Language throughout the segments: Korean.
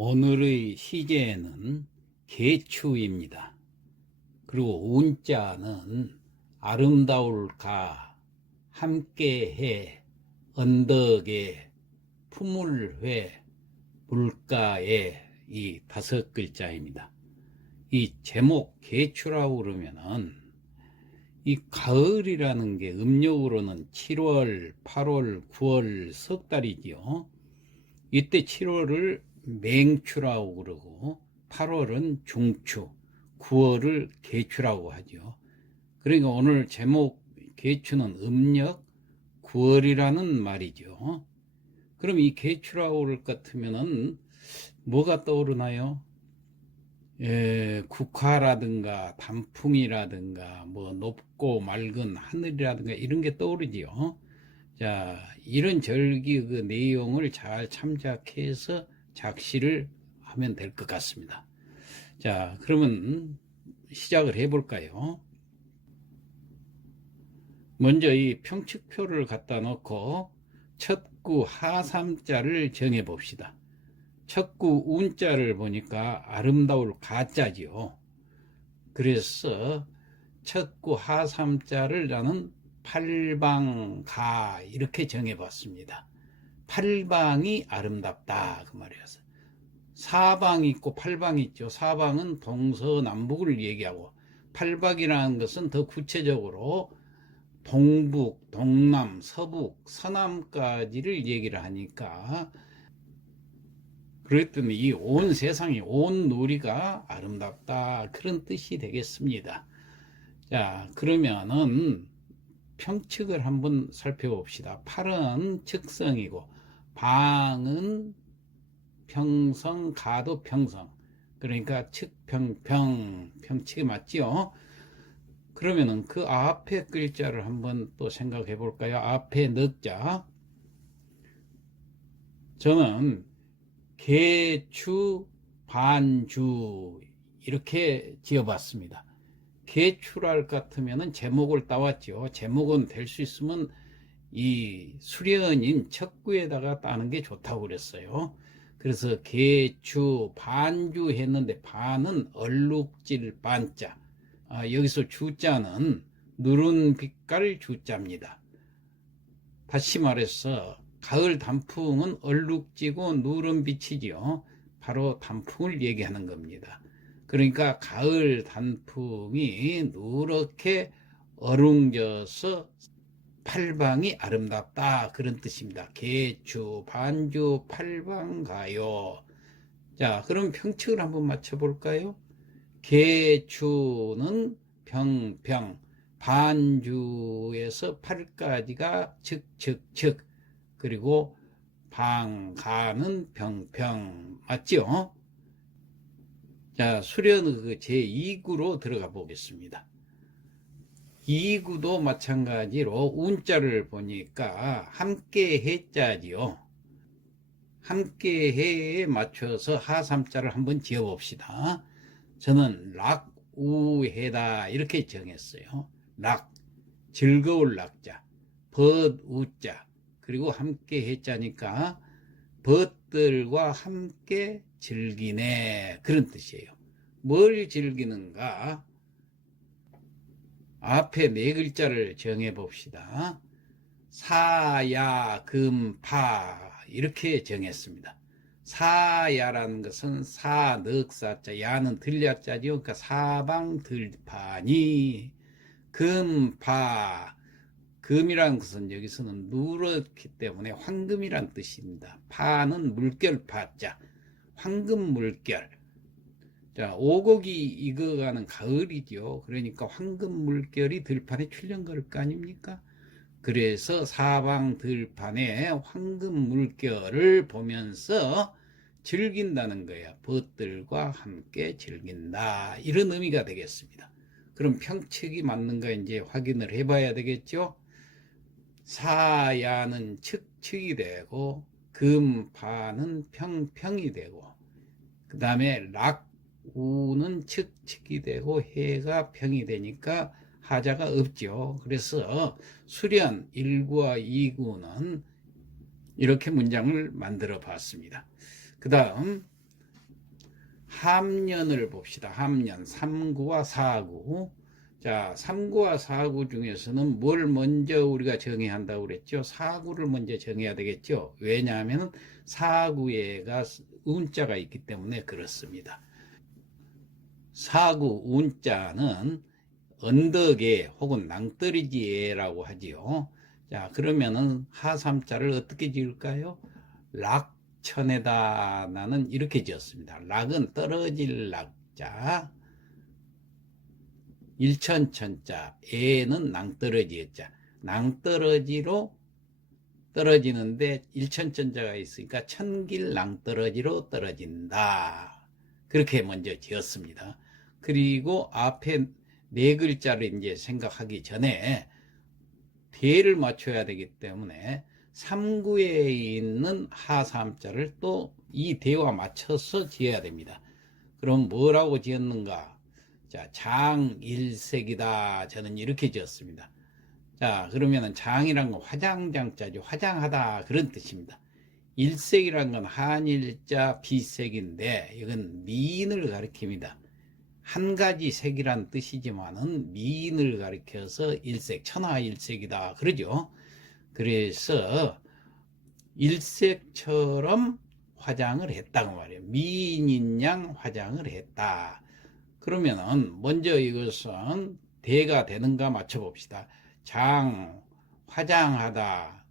오늘의 시제는 계추입니다. 그리고 운자는 아름다울까, 함께해, 언덕에, 품을회, 물가에, 이 5글자입니다. 이 제목 계추라고 그러면은 이 가을이라는 게 음력으로는 7월, 8월, 9월 석 달이지요. 이때 7월을 맹추라고 그러고 8월은 중추, 9월을 계추라고 하죠. 그러니까 오늘 제목 계추는 음력 9월이라는 말이죠. 그럼 이 계추라고 그럴 것 같으면은 뭐가 떠오르나요? 국화라든가 단풍이라든가 뭐 높고 맑은 하늘이라든가 이런 게 떠오르지요. 자, 이런 절기 그 내용을 잘 참작해서 작시를 하면 될 것 같습니다. 자, 그러면 시작을 해볼까요? 먼저 이 평칙표를 갖다 놓고 첫구 하삼자를 정해 봅시다. 첫구 운자를 보니까 아름다울 가자지요. 그래서 첫구 하삼자를 나는 팔방가 이렇게 정해봤습니다. 팔방이 아름답다 그 말이었어요. 사방이 있고 팔방이 있죠. 사방은 동서남북을 얘기하고 팔방이라는 것은 더 구체적으로 동북, 동남, 서북, 서남까지를 얘기를 하니까 그랬더니 이 온 세상이 온 누리가 아름답다 그런 뜻이 되겠습니다. 자, 그러면은 평측을 한번 살펴봅시다. 팔은 측성이고 방은 평성, 가도 평성. 그러니까 측평평, 평측이 맞죠? 그러면은 그 앞에 글자를 한번 또 생각해 볼까요? 앞에 넉자. 저는 계추, 반주 이렇게 지어봤습니다. 계추랄 같으면은 제목을 따왔죠. 제목은 될 수 있으면 이 수련인 척구에다가 따는 게 좋다고 그랬어요. 그래서 계추, 반주 했는데 반은 얼룩질 반자. 여기서 주자는 누른 빛깔 주자입니다. 다시 말해서 가을 단풍은 얼룩지고 누른 빛이지요. 바로 단풍을 얘기하는 겁니다. 그러니까 가을 단풍이 누렇게 어룽져서 팔방이 아름답다 그런 뜻입니다. 계추, 반주, 팔방가요. 자, 그럼 평측을 한번 맞춰볼까요? 계추는 평평, 반주에서 팔까지가 측측측, 그리고 방가는 평평 맞죠? 자, 수련의 그 제2구로 들어가 보겠습니다. 2구도 마찬가지로 운자를 보니까 함께 해자지요. 함께 해에 맞춰서 하삼자를 한번 지어 봅시다. 저는 락우해다 이렇게 정했어요. 락, 즐거울 락자, 벗우자, 그리고 함께 해자니까 벗들과 함께 즐기네 그런 뜻이에요. 뭘 즐기는가? 앞에 4글자를 정해 봅시다. 사야, 금, 파 이렇게 정했습니다. 사야라는 것은 사, 넉사자, 야는 들야자죠. 그러니까 사방 들파니, 금, 파, 금이라는 것은 여기서는 누렇기 때문에 황금이란 뜻입니다. 파는 물결 파자, 황금 물결. 자, 오곡이 익어가는 가을이죠. 그러니까 황금 물결이 들판에 출렁 그럴 거 아닙니까? 그래서 사방 들판에 황금 물결을 보면서 즐긴다는 거예요. 벗들과 함께 즐긴다. 이런 의미가 되겠습니다. 그럼 평측이 맞는가 이제 확인을 해봐야 되겠죠. 사야는 측측이 되고 금파는 평평이 되고 그 다음에 락우는 측측이 되고 해가 평이 되니까 하자가 없죠. 그래서 수련 1구와 2구는 이렇게 문장을 만들어 봤습니다. 그 다음 함년을 봅시다. 함년 3구와 4구. 자, 3구와 4구 중에서는 뭘 먼저 우리가 정해야 한다고 그랬죠? 4구를 먼저 정해야 되겠죠? 왜냐하면 4구에가 운자가 있기 때문에 그렇습니다. 4구 운자는 언덕에 혹은 낭떠러지에라고 하지요. 자, 그러면은 하삼자를 어떻게 지을까요? 락천에다 나는 이렇게 지었습니다. 락은 떨어질 락자, 일천천자, 에는 낭떠러지의 자. 낭떠러지로 떨어지는데 일천천자가 있으니까 천길 낭떠러지로 떨어진다. 그렇게 먼저 지었습니다. 그리고 앞에 네 글자를 이제 생각하기 전에 대를 맞춰야 되기 때문에 3구에 있는 하삼자를 또 이 대와 맞춰서 지어야 됩니다. 그럼 뭐라고 지었는가? 자, 장일색이다. 저는 이렇게 지었습니다. 자, 그러면은 장이란 건 화장장자죠. 화장하다 그런 뜻입니다. 일색이란 건 한일자 비색인데 이건 미인을 가리킵니다. 한 가지 색이란 뜻이지만은 미인을 가리켜서 일색, 천하일색이다 그러죠. 그래서 일색처럼 화장을 했다고 말이에요. 미인인 양 화장을 했다. 그러면은 먼저 이것은 대가 되는가 맞춰봅시다. 장, 화장하다,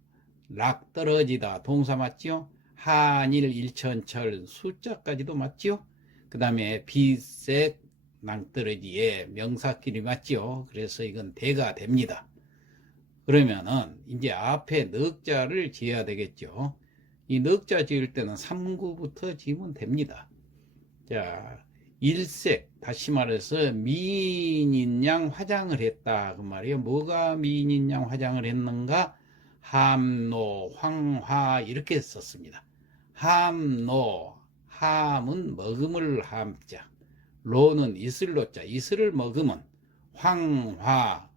락 떨어지다 동사 맞죠? 한일 일천철 숫자까지도 맞죠? 그 다음에 비색 낭떠러지에 명사끼리 맞죠? 그래서 이건 대가 됩니다. 그러면은 이제 앞에 넉자를 지어야 되겠죠. 이 넉자 지을 때는 3구부터 지으면 됩니다. 자, 일색, 다시 말해서 미인인 양 화장을 했다 그 말이에요. 뭐가 미인인 양 화장을 했는가? 함노, 황화 이렇게 썼습니다. 함노, 함은 먹음을 함자, 로는 이슬로자, 이슬을 먹으면 황화,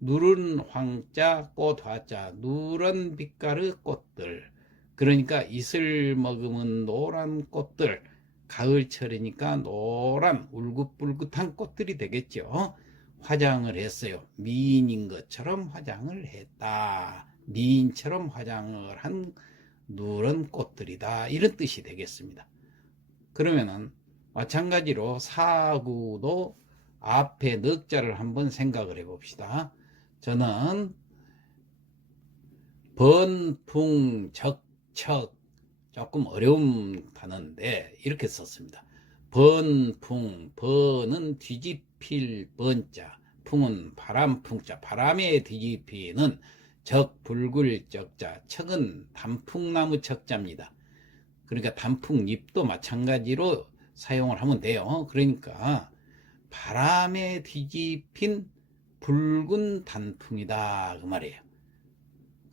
누른 황자, 꽃 화자, 누런 빛깔의 꽃들. 그러니까 이슬 먹으면 노란 꽃들, 가을철이니까 노란 울긋불긋한 꽃들이 되겠죠. 화장을 했어요. 미인인 것처럼 화장을 했다. 미인처럼 화장을 한 누런 꽃들이다. 이런 뜻이 되겠습니다. 그러면은 마찬가지로 사구도 앞에 넉자를 한번 생각을 해봅시다. 저는 번풍적척, 조금 어려운 단어인데 이렇게 썼습니다. 번풍, 번은 뒤집힐 번자, 풍은 바람풍자, 바람에 뒤집히는 적, 불굴 적자, 척은 단풍나무 척자입니다. 그러니까 단풍잎도 마찬가지로 사용을 하면 돼요. 그러니까 바람에 뒤집힌 붉은 단풍이다 그 말이에요.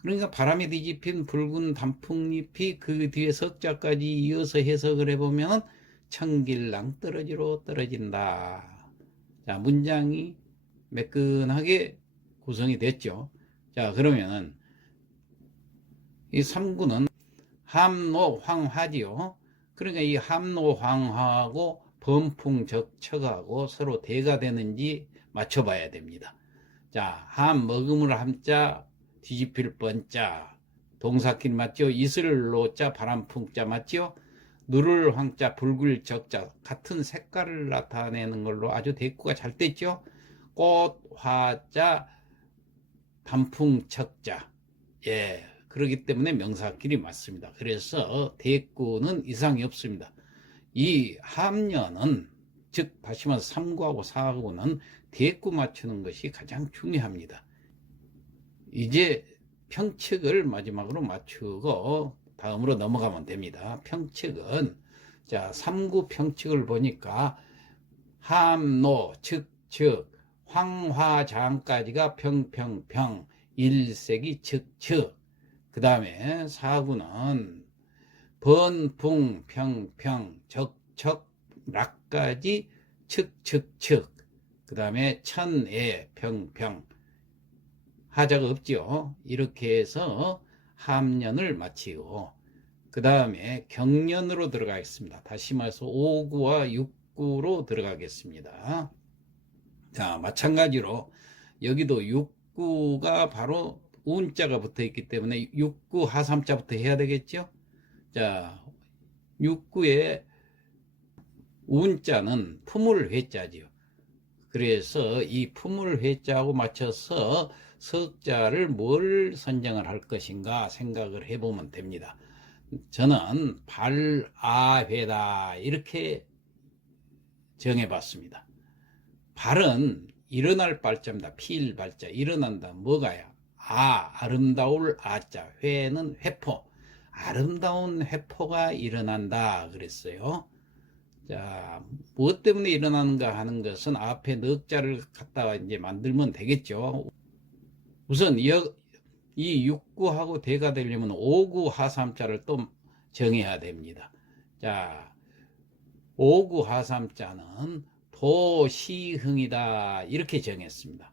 그러니까 바람에 뒤집힌 붉은 단풍잎이 그 뒤에 석자까지 이어서 해석을 해보면 청길랑 떨어지로 떨어진다. 자, 문장이 매끈하게 구성이 됐죠. 자, 그러면은 이 3구는 함노 황화지요. 그러니까 이 함노 황화하고 범풍적척하고 서로 대가 되는지 맞춰봐야 됩니다. 자, 함 먹음을 함자, 뒤집힐 번자, 동사끼리 맞죠? 이슬로자, 바람풍자 맞죠? 누를 황자, 붉을 적자, 같은 색깔을 나타내는 걸로 아주 대꾸가 잘 됐죠? 꽃, 화자, 단풍척자. 예, 그렇기 때문에 명사끼리 맞습니다. 그래서 대꾸는 이상이 없습니다. 이 함년은, 즉 다시 말해서 3구하고 4구는 대꾸 맞추는 것이 가장 중요합니다. 이제 평칙을 마지막으로 맞추고 다음으로 넘어가면 됩니다. 평칙은, 자, 3구 평칙을 보니까 함노, 즉, 황화장까지가 평평평, 일색이 즉, 그 다음에 4구는 번풍, 평평, 적척, 락까지 측, 그 다음에 천애, 평평, 하자가 없죠. 이렇게 해서 함년을 마치고 그 다음에 경년으로 들어가겠습니다. 다시 말해서 5구와 육구로 들어가겠습니다. 자, 마찬가지로 여기도 육구가 바로 운자가 붙어 있기 때문에 육구 하삼자부터 해야 되겠죠. 자, 육구의 운자는 품을 회자지요. 그래서 이 품을 회자하고 맞춰서 석자를 뭘 선정을 할 것인가 생각을 해보면 됩니다. 저는 발아회다 이렇게 정해봤습니다. 발은 일어날 발자입니다. 피일 발자, 일어난다. 뭐가야? 아름다울 아자. 회는 회포. 아름다운 회포가 일어난다 그랬어요. 자, 무엇 때문에 일어나는가 하는 것은 앞에 넉자를 갖다가 이제 만들면 되겠죠. 우선 이 육구하고 대가 되려면 오구 하삼자를 또 정해야 됩니다. 자, 오구 하삼자는 도시흥이다 이렇게 정했습니다.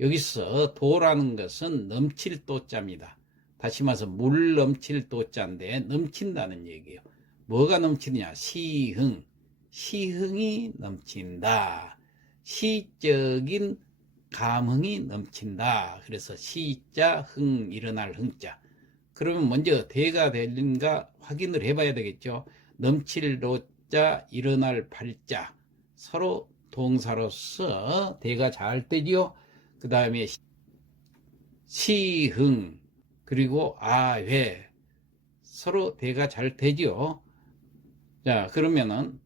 여기서 도라는 것은 넘칠 도자입니다. 다시 말해서 물 넘칠 도자인데 넘친다는 얘기예요. 뭐가 넘치느냐? 시흥. 시흥이 넘친다. 시적인 감흥이 넘친다. 그래서 시자 흥, 일어날 흥자. 그러면 먼저 대가 될는가 확인을 해봐야 되겠죠. 넘칠 도자, 일어날 발자. 서로 동사로서 대가 잘 되지요. 그 다음에 시흥 그리고 아회 서로 대가 잘 되지요. 자, 그러면은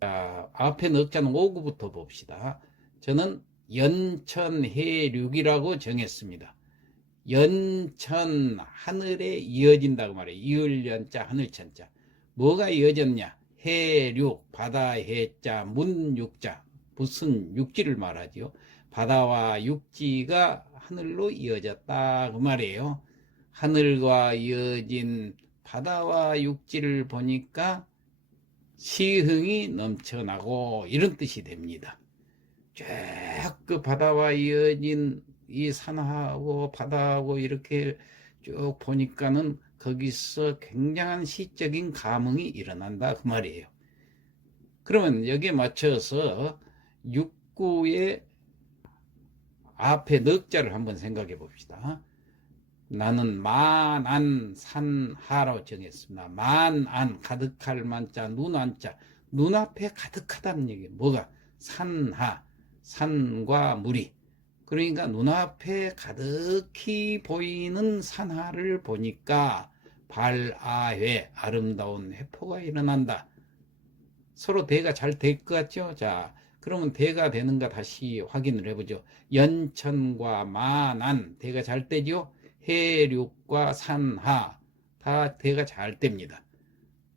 앞에 넉자는 오구부터 봅시다. 저는 연천해륙이라고 정했습니다. 연천 하늘에 이어진다고 말해요. 이을연자 하늘천자. 뭐가 이어졌냐? 해륙 바다 해자 문육자. 무슨 육지를 말하지요? 바다와 육지가 하늘로 이어졌다 그 말이에요. 하늘과 이어진 바다와 육지를 보니까 시흥이 넘쳐나고 이런 뜻이 됩니다. 쭉 그 바다와 이어진 이 산하고 바다하고 이렇게 쭉 보니까는 거기서 굉장한 시적인 감흥이 일어난다 그 말이에요. 그러면 여기에 맞춰서 육구의 앞에 넉자를 한번 생각해 봅시다. 나는 만안 산하로 정했습니다. 만안 가득할 만자 눈안자 눈앞에 가득하다는 얘기예요. 뭐가? 산하 산과 물이 그러니까 눈앞에 가득히 보이는 산하를 보니까 발아회 아름다운 회포가 일어난다. 서로 대가 잘 될 것 같죠? 자, 그러면 대가 되는가 다시 확인을 해보죠. 연천과 만안 대가 잘 되죠? 해륙과 산하 다 대가 잘 됩니다.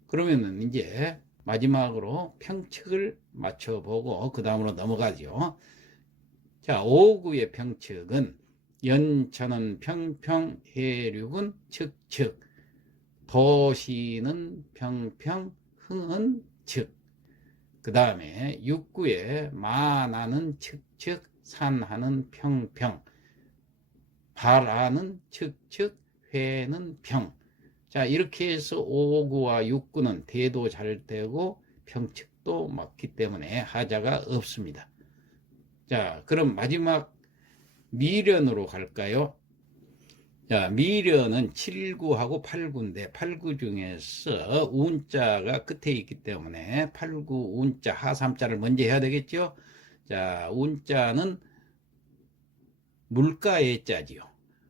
그러면은 이제 마지막으로 평측을 맞춰보고 그 다음으로 넘어가죠. 자, 오구의 평측은 연천은 평평, 해륙은 측측, 도시는 평평, 흥은 측. 그 다음에 육구의 만하는 측측, 산하는 평평, 발하는 측측, 회는 평. 자, 이렇게 해서 오구와 육구는 대도 잘 되고 평측도 맞기 때문에 하자가 없습니다. 자, 그럼 마지막 미련으로 갈까요? 자, 미련은 7구하고 8구인데 8구 중에서 운자가 끝에 있기 때문에 8구 운자 하삼자를 먼저 해야 되겠죠? 자, 운자는 물가의 자지요.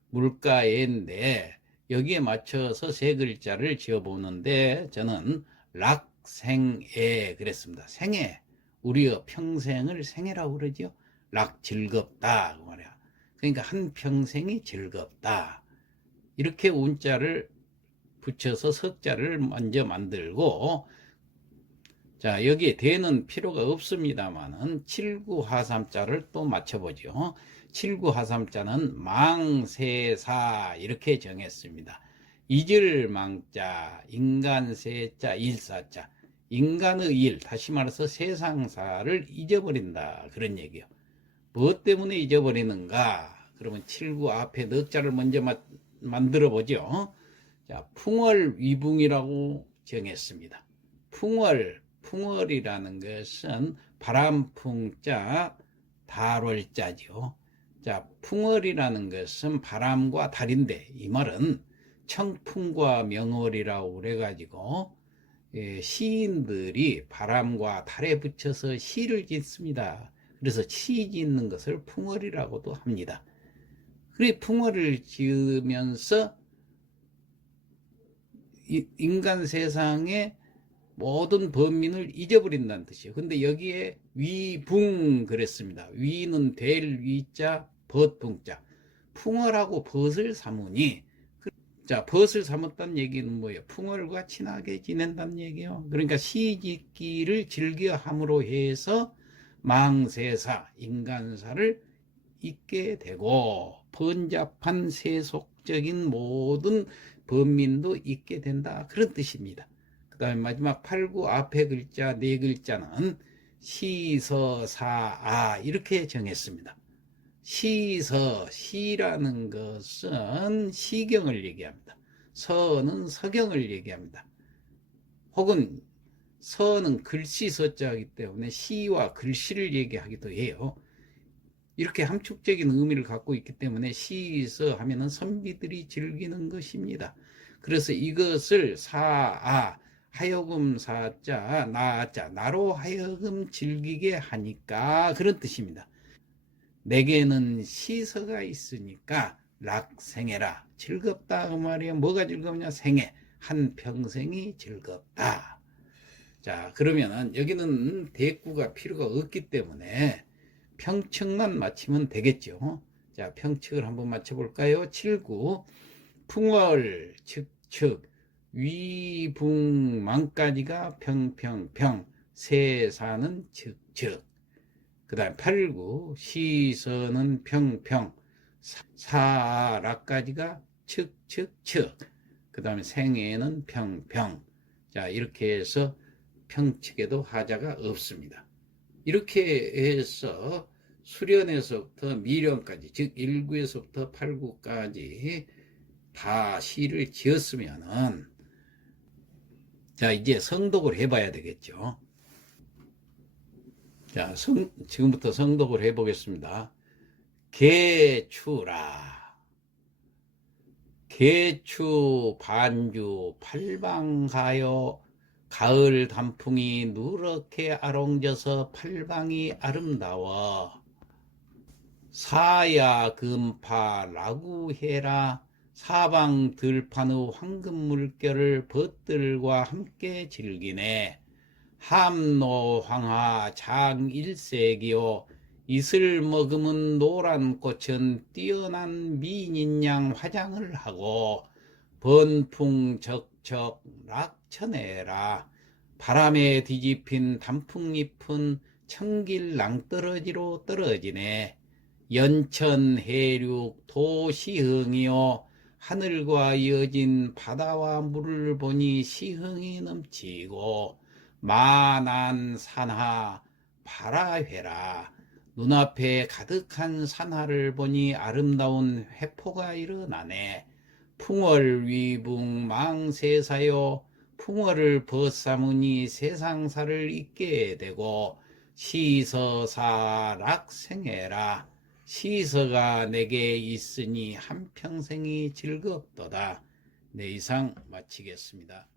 물가의인데 여기에 맞춰서 세 글자를 지어보는데 저는 락생애 그랬습니다. 생애. 우리의 평생을 생애라고 그러죠. 락 즐겁다 그 말이야. 그러니까 한 평생이 즐겁다. 이렇게 운자를 붙여서 석자를 먼저 만들고 자, 여기에 대는 필요가 없습니다만은 7구하삼자를 또 맞춰보죠. 7구하삼자는 망세사 이렇게 정했습니다. 잊을 망자, 인간세자, 일사자. 인간의 일, 다시 말해서 세상사를 잊어버린다 그런 얘기예요. 무엇 때문에 잊어버리는가? 그러면 7구 앞에 넉자를 먼저 만들어 보죠. 자, 풍월위붕이라고 정했습니다. 풍월이라는 것은 바람풍자 달월자죠. 자, 풍월이라는 것은 바람과 달인데 이 말은 청풍과 명월이라고 그래가지고 시인들이 바람과 달에 붙여서 시를 짓습니다. 그래서 시 짓는 것을 풍월이라고도 합니다. 그래 풍월을 지으면서 인간 세상의 모든 범민을 잊어버린다는 뜻이에요. 근데 여기에 위붕 그랬습니다. 위는 될 위자, 벗붕자. 풍월하고 벗을 삼으니, 자, 벗을 삼았다는 얘기는 뭐예요? 풍월과 친하게 지낸다는 얘기예요. 그러니까 시짓기를 즐겨 함으로 해서 망세사, 인간사를 잊게 되고 번잡한 세속적인 모든 범민도 잊게 된다. 그런 뜻입니다. 그 다음에 마지막 8, 9 앞에 글자, 네 글자는 시서사아 이렇게 정했습니다. 시라는 것은 시경을 얘기합니다. 서는 서경을 얘기합니다. 혹은 서는 글씨 서자이기 때문에 시와 글씨를 얘기하기도 해요. 이렇게 함축적인 의미를 갖고 있기 때문에 시서 하면은 선비들이 즐기는 것입니다. 그래서 이것을 하여금 사자, 나자, 나로 하여금 즐기게 하니까 그런 뜻입니다. 내게는 시서가 있으니까 락생해라. 즐겁다 그 말이에요. 뭐가 즐겁냐? 생애. 한평생이 즐겁다. 자, 그러면은 여기는 대꾸가 필요가 없기 때문에 평측만 맞히면 되겠죠. 자, 평측을 한번 맞춰볼까요? 7, 9 풍월, 측측, 위붕망까지가 평평평, 세사는 측측. 그 다음 8, 9 시서는 평평, 사라까지가 측측측. 그 다음에 생애는 평평. 자, 이렇게 해서 평측에도 하자가 없습니다. 이렇게 해서 수련에서부터 미련까지, 즉 1구에서부터 8구까지 다 시를 지었으면은, 자, 이제 성독을 해봐야 되겠죠. 자, 지금부터 성독을 해보겠습니다. 개추라. 개추 반주 팔방가요. 가을 단풍이 누렇게 아롱져서 팔방이 아름다워. 사야 금파 라구해라. 사방 들판의 황금 물결을 벗들과 함께 즐기네. 함노 황하 장일색이요. 이슬 머금은 노란 꽃은 뛰어난 미인양 화장을 하고 번풍 적적 락천해라. 바람에 뒤집힌 단풍잎은 청길 낭떠러지로 떨어지네. 연천 해륙 도시흥이요. 하늘과 이어진 바다와 물을 보니 시흥이 넘치고 만한 산하 파라회라. 눈앞에 가득한 산하를 보니 아름다운 회포가 일어나네. 풍월 위붕 망세사요. 풍월을 벗삼으니 세상사를 잊게 되고 시서사락생해라. 시서가 내게 있으니 한평생이 즐겁도다. 네, 이상 마치겠습니다.